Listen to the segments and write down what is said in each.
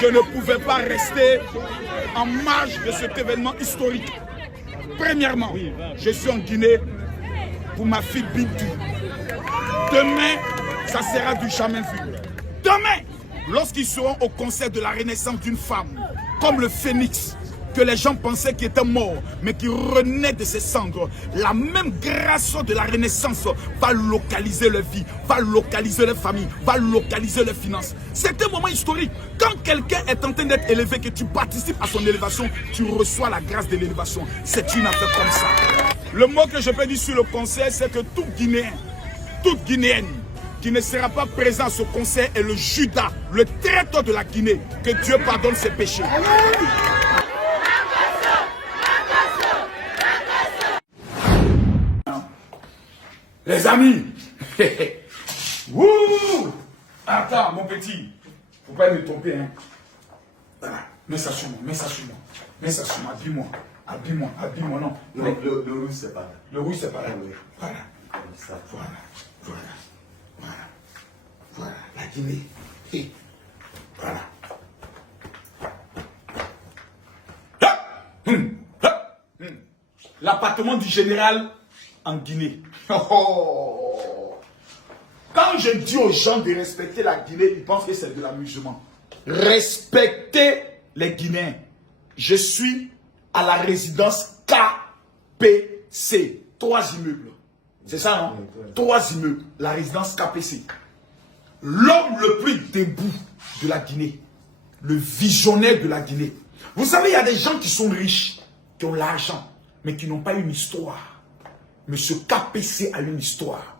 je ne pouvais pas rester en marge de cet événement historique. Premièrement, je suis en Guinée pour ma fille Bintou. Demain, ça sera du jamais vu. Demain, lorsqu'ils seront au concert de la renaissance d'une femme, comme le phénix, que les gens pensaient qu'il était mort, mais qui renaît de ses cendres, la même grâce de la renaissance va localiser leur vie, va localiser leur famille, va localiser leurs finances. C'est un moment historique. Quand quelqu'un est en train d'être élevé, que tu participes à son élévation, tu reçois la grâce de l'élévation. C'est une affaire comme ça. Le mot que je peux dire sur le concert, c'est que tout Guinéen, toute Guinéenne qui ne sera pas présent à ce concert est le Judas, le traiteur de la Guinée. Que Dieu pardonne ses péchés. Les amis, wouh! Attends, mon petit, faut pas me tromper, hein. Voilà, mets ça sur moi, mets ça sur moi, mets ça sur moi, habille-moi, habille-moi, habille-moi, non. Non, le rouge c'est pas là. Le rouge c'est pas là, oui. Voilà, Comme ça. voilà, voilà, voilà, voilà, la Guinée, et voilà. L'appartement du général en Guinée. Quand je dis aux gens de respecter la Guinée, ils pensent que c'est de l'amusement. Respectez les Guinéens. Je suis à la résidence KPC. 3 immeubles. C'est ça, non? 3 immeubles. La résidence KPC. L'homme le plus debout de la Guinée. Le visionnaire de la Guinée. Vous savez, il y a des gens qui sont riches, qui ont l'argent, mais qui n'ont pas une histoire. Monsieur KPC a une histoire.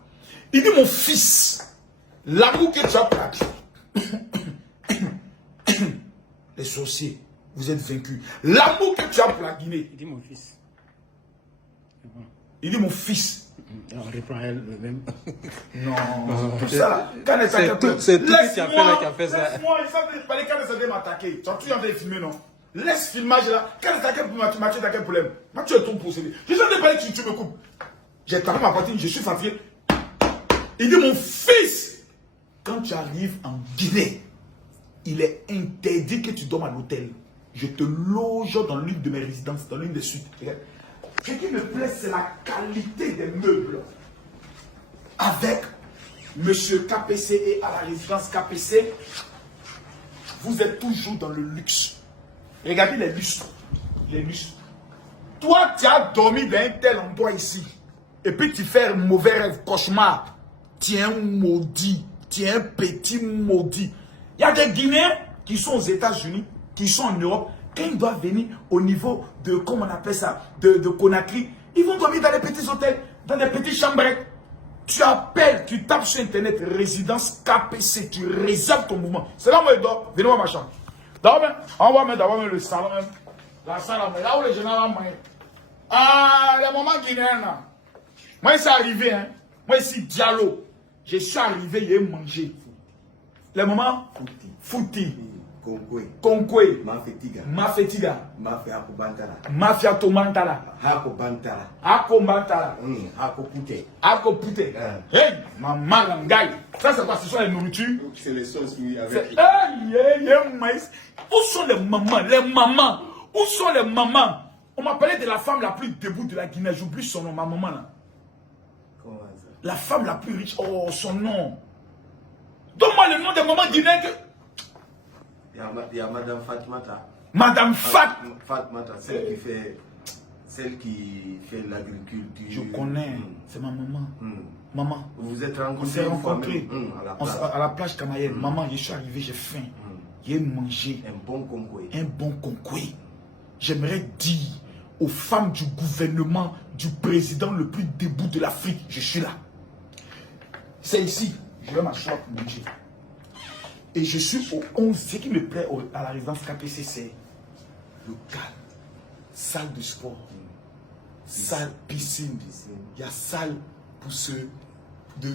Il dit, mon fils, l'amour que tu as plaqué. Les sorciers, vous êtes vaincus. L'amour que tu as pour la Guinée. Il dit mon fils. Il dit mon fils. On reprend elle le même. Non, tout ça là. C'est tout qui a fait ça. Laisse-moi, il fallait quand les m'attaquer. Tu as toujours envie de filmer, non? Laisse filmage là. Quand les attaqué pour Mathieu, t'as quel problème? Mathieu est ton procédé. Je suis en train de parler, tu me coupes. J'ai tapé ma partie, je suis fatigué. Il dit, mon fils, quand tu arrives en Guinée, il est interdit que tu dormes à l'hôtel. Je te loge dans l'une de mes résidences, dans l'une des suites. Ce qui me plaît, c'est la qualité des meubles. Avec Monsieur KPC et à la résidence KPC, vous êtes toujours dans le luxe. Regardez les lustres. Les lustres. Toi, tu as dormi dans un tel endroit ici. Et puis tu fais un mauvais rêve, cauchemar. Tu es un maudit. Tu es un petit maudit. Il y a des Guinéens qui sont aux États-Unis, qui sont en Europe. Quand ils doivent venir au niveau de, comment on appelle ça, de Conakry, ils vont dormir dans des petits hôtels, dans des petites chambrettes. Tu appelles, tu tapes sur Internet, résidence KPC, tu réserves ton mouvement. C'est là où il dort. Venez voir ma chambre. On va mettre d'abord le salon, la salle, là où les gens vont manger. Ah, les mamans guinéennes là. Moi, c'est arrivé, hein. Moi, ici, Diallo. Je suis arrivé, il a mangé. Les mamans, Fouti. Konkwe. Mafetiga. Mafia Tomantala. Hako Bantala. Hako Pute. Hey, maman Langaï. Ça, c'est quoi? Ce sont les nourritures? C'est les sauces qui avec. Maïs. Où sont les mamans? Les mamans. Où sont les mamans? On m'a parlé de la femme la plus debout de la Guinée. J'oublie son nom, ma maman là. Comment ça? La femme la plus riche. Oh, son nom. Donne-moi le nom de maman guinéenne que... Il y a Madame Fatmata. Madame Fatmata, celle qui fait l'agriculture. Je connais, c'est ma maman. Maman, vous vous êtes on s'est rencontrés à la plage canadienne. Maman, je suis arrivé, j'ai faim. J'ai mangé. Un bon concours. Un bon concours. J'aimerais dire aux femmes du gouvernement, du président le plus debout de l'Afrique, je suis là. C'est ici, je vais m'asseoir pour manger. Et je suis au 11. Ce qui me plaît à la résidence KPC, c'est le calme. Salle de sport. Salle piscine. Il y a salle pour ceux de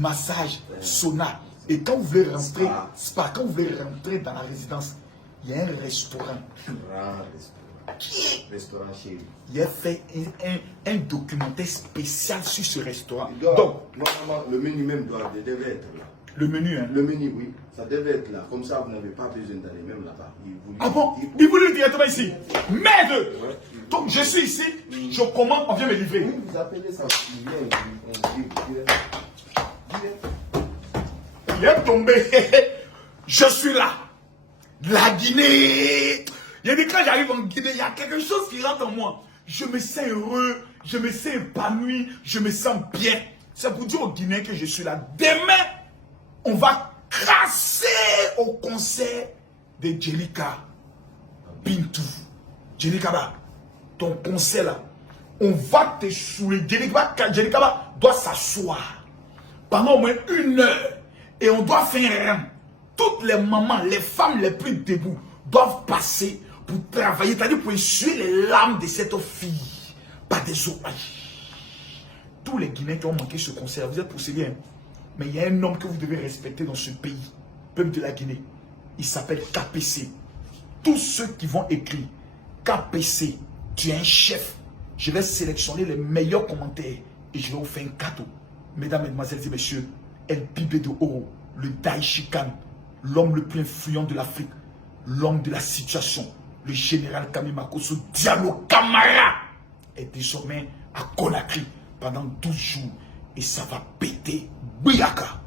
massage, sauna. Et quand vous voulez rentrer, spa, quand vous voulez rentrer dans la résidence, il y a un restaurant. Restaurant chéri. Il a fait un documentaire spécial sur ce restaurant. Donc, normalement, le menu même devait être là. Le menu, hein. Le menu, oui. Ça devait être là. Comme ça, vous n'avez pas besoin d'aller même là-bas. Ah bon? Il voulait directement ici. Merde! Donc je suis ici, je commande, on vient me livrer. Oui, vous appelez ça. Il vient. Il est tombé. Je suis là. La Guinée. Il y a des quand j'arrive en Guinée, il y a quelque chose qui rentre en moi. Je me sens heureux, je me sens épanoui, je me sens bien. C'est pour dire aux Guinéens que je suis là. Demain, on va crasser au concert de Jelika Bintou. Jelika, ton concert là, on va te saouler. Jelika doit s'asseoir pendant au moins 1 heure et on doit faire un. Toutes les mamans, les femmes les plus debout doivent passer pour travailler, c'est-à-dire pour essuyer les larmes de cette fille par des oreilles. Tous les Guinéens qui ont manqué ce concert, vous êtes possédés, hein? Mais il y a un homme que vous devez respecter dans ce pays, peuple de la Guinée. Il s'appelle KPC. Tous ceux qui vont écrire KPC, tu es un chef. Je vais sélectionner les meilleurs commentaires et je vais vous faire un cadeau. Mesdames, mesdemoiselles et messieurs, El Pibe de Oro, le Daishikan, l'homme le plus influent de l'Afrique, l'homme de la situation, le général Kamimakoso Diallo Camara est désormais à Conakry pendant 12 jours et ça va péter Bouyaka.